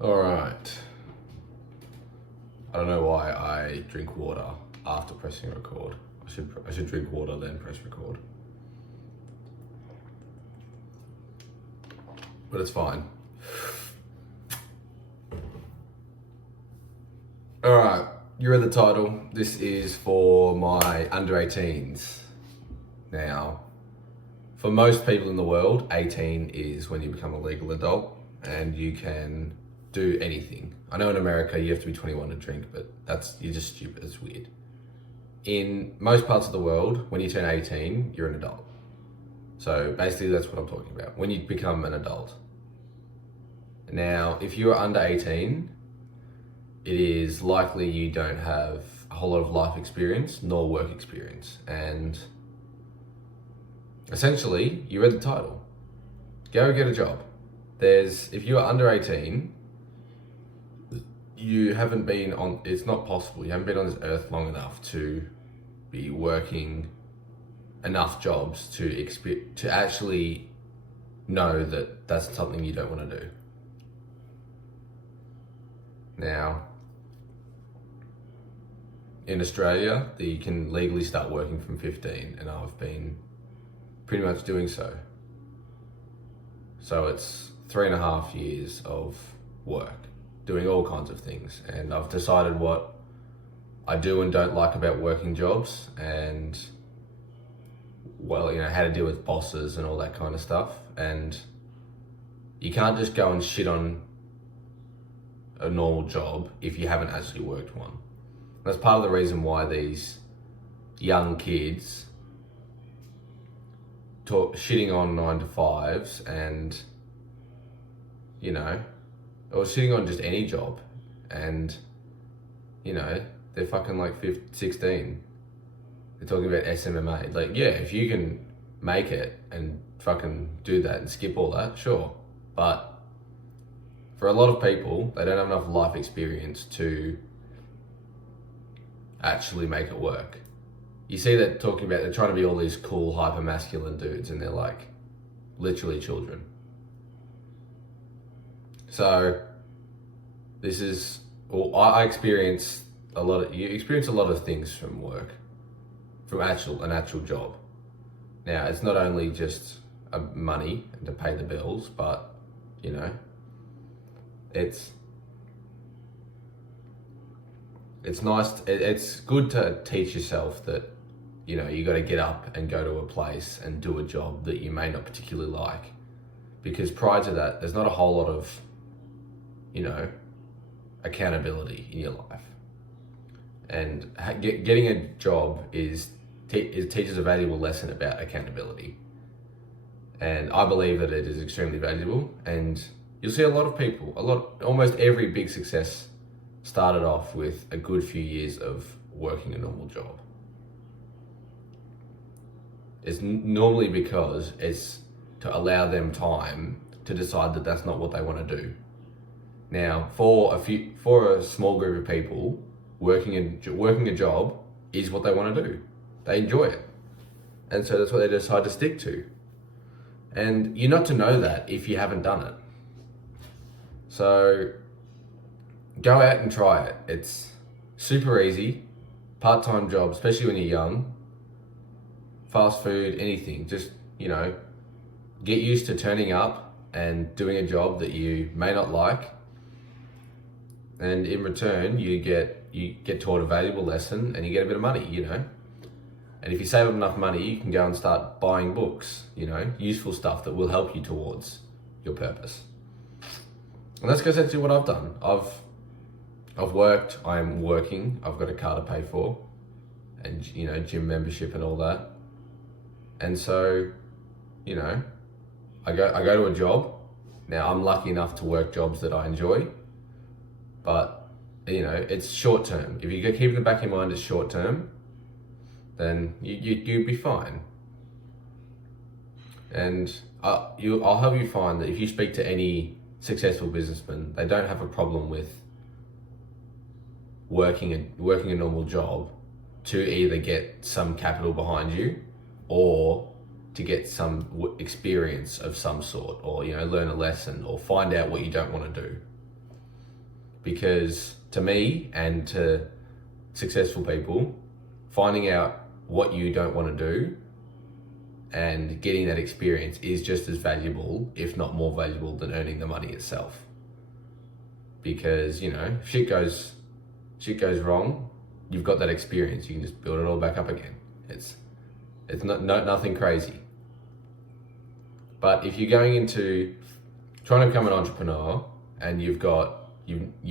All right. I don't know why I drink water after pressing record. I should drink water then press record. But it's fine. All right. You read the title. This is for my under 18s. Now, for most people in the world, 18 is when you become a legal adult and you can do anything. I know in America you have to be 21 to drink, but you're just stupid. It's weird. In most parts of the world, when you turn 18, you're an adult. So basically that's what I'm talking about. When you become an adult. Now, if you're under 18, it is likely you don't have a whole lot of life experience nor work experience. And essentially, you read the title. Go get a job. If you're under 18, you haven't been on, it's not possible, you haven't been on this earth long enough to be working enough jobs to actually know that that's something you don't want to do. Now, in Australia, you can legally start working from 15, and I've been pretty much doing so. So it's 3.5 years of work, doing all kinds of things. And I've decided what I do and don't like about working jobs and, how to deal with bosses and all that kind of stuff. And you can't just go and shit on a normal job if you haven't actually worked one. That's part of the reason why these young kids shitting on 9-to-5s and, or shitting on just any job. And, they're fucking like 16. They're talking about SMMA. Like, yeah, if you can make it and fucking do that and skip all that, sure. But for a lot of people, they don't have enough life experience to actually make it work. You see that they're trying to be all these cool, hyper masculine dudes, and they're like literally children. So I experience you experience a lot of things from work, from an actual job. Now, it's not only just money and to pay the bills, but it's nice. It's good to teach yourself that you got to get up and go to a place and do a job that you may not particularly like, because prior to that, there's not a whole lot of accountability in your life. And getting a job teaches a valuable lesson about accountability. And I believe that it is extremely valuable. And you'll see a lot of people, almost every big success started off with a good few years of working a normal job. It's normally because it's to allow them time to decide that that's not what they want to do. Now, for a small group of people, working a job is what they want to do. They enjoy it. And so that's what they decide to stick to. And you're not to know that if you haven't done it. So go out and try it. It's super easy. Part-time job, especially when you're young. Fast food, anything. Just, get used to turning up and doing a job that you may not like. And in return, you get taught a valuable lesson and you get a bit of money, And if you save up enough money, you can go and start buying books, useful stuff that will help you towards your purpose. And that's essentially what I've done. I've worked, I'm working, I've got a car to pay for, and gym membership and all that. And so, I go to a job. Now, I'm lucky enough to work jobs that I enjoy, but it's short term. If you keep in the back of your mind it's short term, then you'd be fine. And I'll help you find that if you speak to any successful businessman, they don't have a problem with working a normal job to either get some capital behind you or to get some experience of some sort, or learn a lesson or find out what you don't want to do. because to me and to successful people, finding out what you don't want to do and getting that experience is just as valuable, if not more valuable, than earning the money itself. Because, you know, if shit goes wrong, you've got that experience. You can just build it all back up again. It's nothing crazy. But if you're going into trying to become an entrepreneur and you've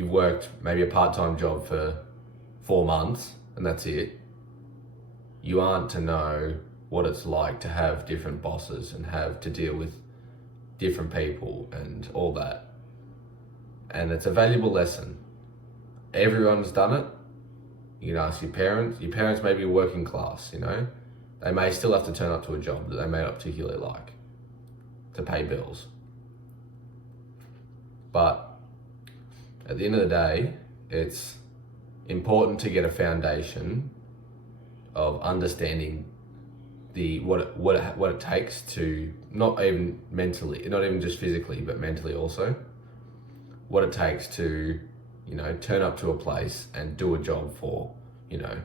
worked maybe a part-time job for 4 months and that's it, you aren't to know what it's like to have different bosses and have to deal with different people and all that. And it's a valuable lesson. Everyone's done it. You can ask your parents. Your parents may be working class, you know. They may still have to turn up to a job that they may not particularly like to pay bills. But at the end of the day, it's important to get a foundation of understanding what it takes to not even just physically, but mentally also, what it takes to, you know, turn up to a place and do a job for, you know,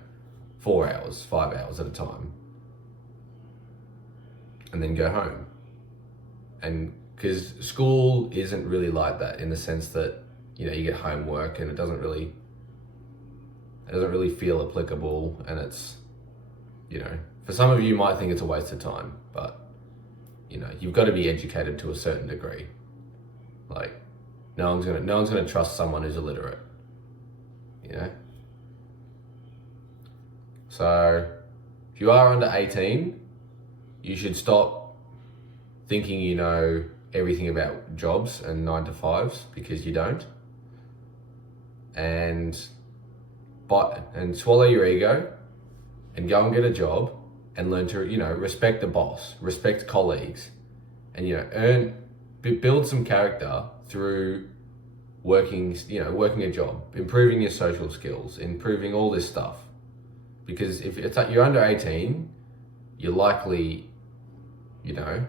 4 hours, 5 hours at a time, and then go home. And because school isn't really like that, in the sense that, you know, you get homework and it doesn't really feel applicable, and it's, you know, for some of you might think it's a waste of time, but, you know, you've got to be educated to a certain degree. Like, no one's gonna trust someone who's illiterate, you know? So if you are under 18, you should stop thinking you know everything about jobs and 9 to 5s, because you don't. And swallow your ego and go and get a job and learn to, you know, respect the boss, respect colleagues, and, you know, build some character through working a job, improving your social skills, improving all this stuff. Because if you're under 18, you're likely, you know,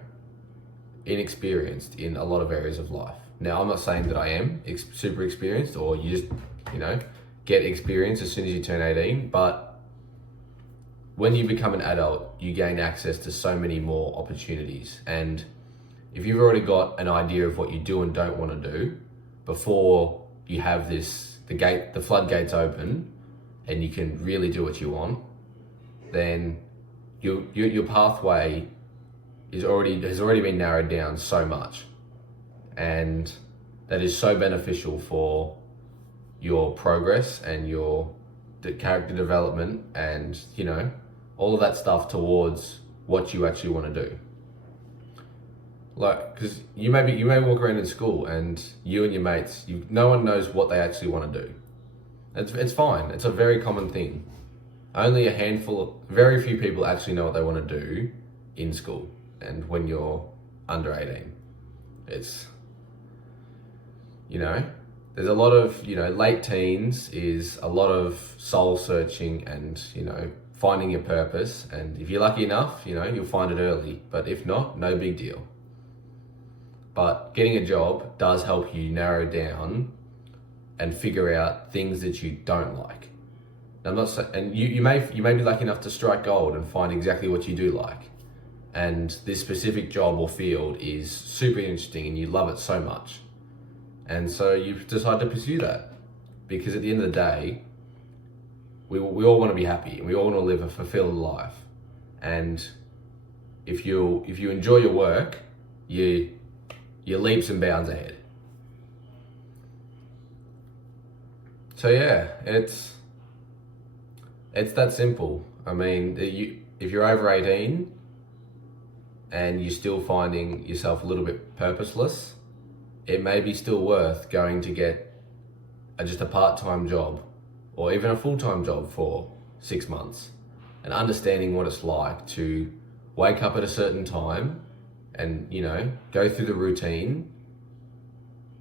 inexperienced in a lot of areas of life. Now, I'm not saying that I am super experienced, or you just, you know, get experience as soon as you turn 18, but when you become an adult, you gain access to so many more opportunities. And if you've already got an idea of what you do and don't want to do before you have the floodgates open and you can really do what you want, then your pathway has already been narrowed down so much. And that is so beneficial for your progress and your character development and, you know, all of that stuff towards what you actually want to do. Like, because you may walk around in school and you and your mates, no one knows what they actually want to do. It's fine. It's a very common thing. Only very few people actually know what they want to do in school. And when you're under 18, it's, you know, there's a lot of, you know, late teens is a lot of soul searching and, you know, finding your purpose. And if you're lucky enough, you know, you'll find it early. But if not, no big deal. But getting a job does help you narrow down and figure out things that you don't like. I'm not saying, and you may be lucky enough to strike gold and find exactly what you do like. And this specific job or field is super interesting and you love it so much. And so you decide to pursue that. Because at the end of the day, we all want to be happy and we all want to live a fulfilled life. And if you enjoy your work, you're leaps and bounds ahead. So yeah, it's that simple. I mean, if you're over 18 and you're still finding yourself a little bit purposeless, it may be still worth going to get just a part-time job or even a full-time job for 6 months and understanding what it's like to wake up at a certain time and, you know, go through the routine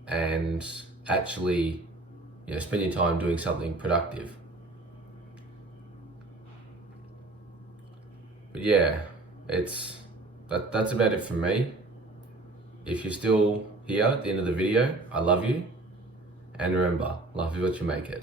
and actually, you know, spend your time doing something productive. But yeah, that's about it from me. If you're still here at the end of the video, I love you. And remember, life is what you make it.